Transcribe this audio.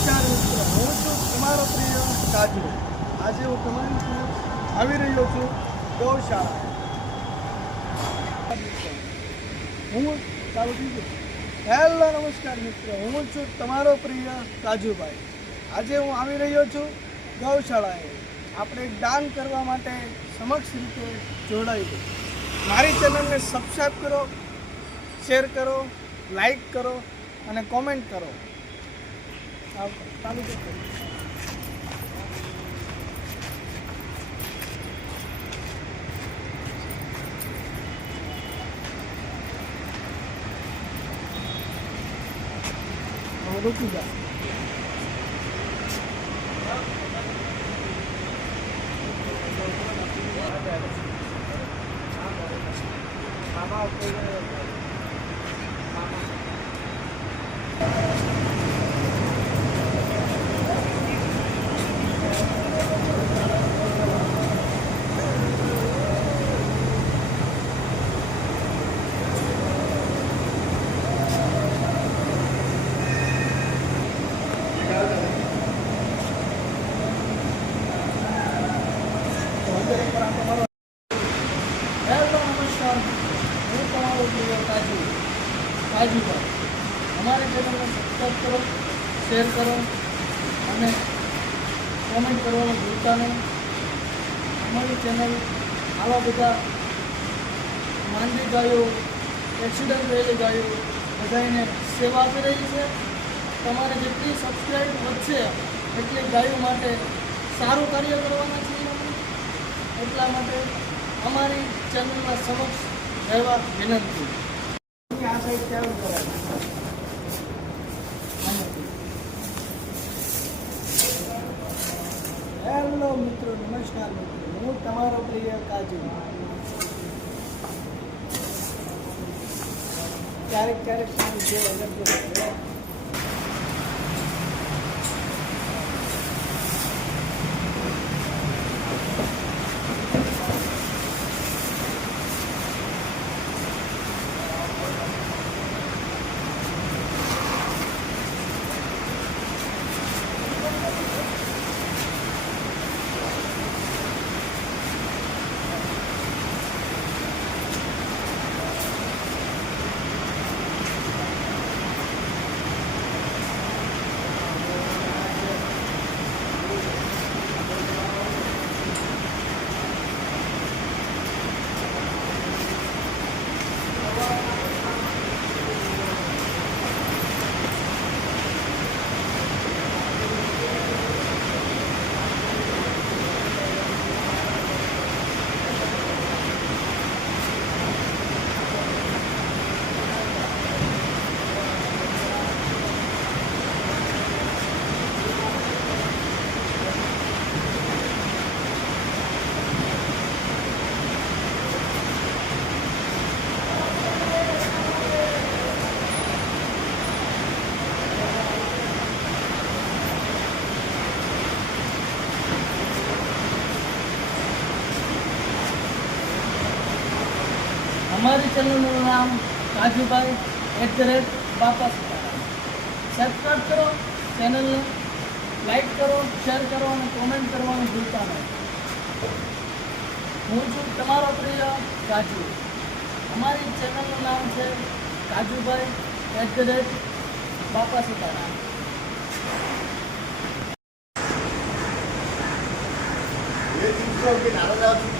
નમસ્કાર મિત્રો હું છું તમારો પ્રિય કાજુ આજે હું તમારી સાથે આવી રહ્યો છું ગૌશાળા હું ચાલુ થઈ હેલો નમસ્કાર મિત્રો હું છું તમારો પ્રિય કાજુભાઈ. આજે હું આવી રહ્યો છું ગૌશાળાએ. આપણે દાન કરવા માટે સમક્ષ રીતે જોડાઈ. મારી ચેનલને સબસ્ક્રાઈબ કરો શેર કરો લાઈક કરો અને કોમેન્ટ કરો. આવ- ચાલુ કરો હવે નમસ્કાર હું તમારો પ્રિય કાજુ. કાજુભાઈ અમારી ચેનલને સબસ્ક્રાઈબ કરો શેર કરો અને કોમેન્ટ કરવાનું ભૂલતા નહીં. અમારી ચેનલ આવા બધા માંદી ગાયો એક્સિડન્ટ થયેલી ગાયો, બધાને સેવા આપી રહી છે. તમારે જેટલી સબસ્ક્રાઈબ વધશે, એટલી ગાયો માટે સારું કાર્ય કરવાના છીએ એટલા માટે અમારી ચેનલના સમક્ષ રહેવા વિનંતી. હેલો મિત્રો, નમસ્કાર મિત્રો. હું તમારો પ્રિય કાજુ ક્યારેક ક્યારેક સારું અમારી ચેનલનું નામ Kajubhai at the rate Bapa subscribe કરો, ચેનલને લાઈક કરો શેર કરો અને કોમેન્ટ કરવાનું ભૂલતા નહીં. હું છું તમારો પ્રિય કાજુ અમારી ચેનલનું નામ છે કાજુભાઈ એટ ધ રેટ બાપા સીતારામ. એ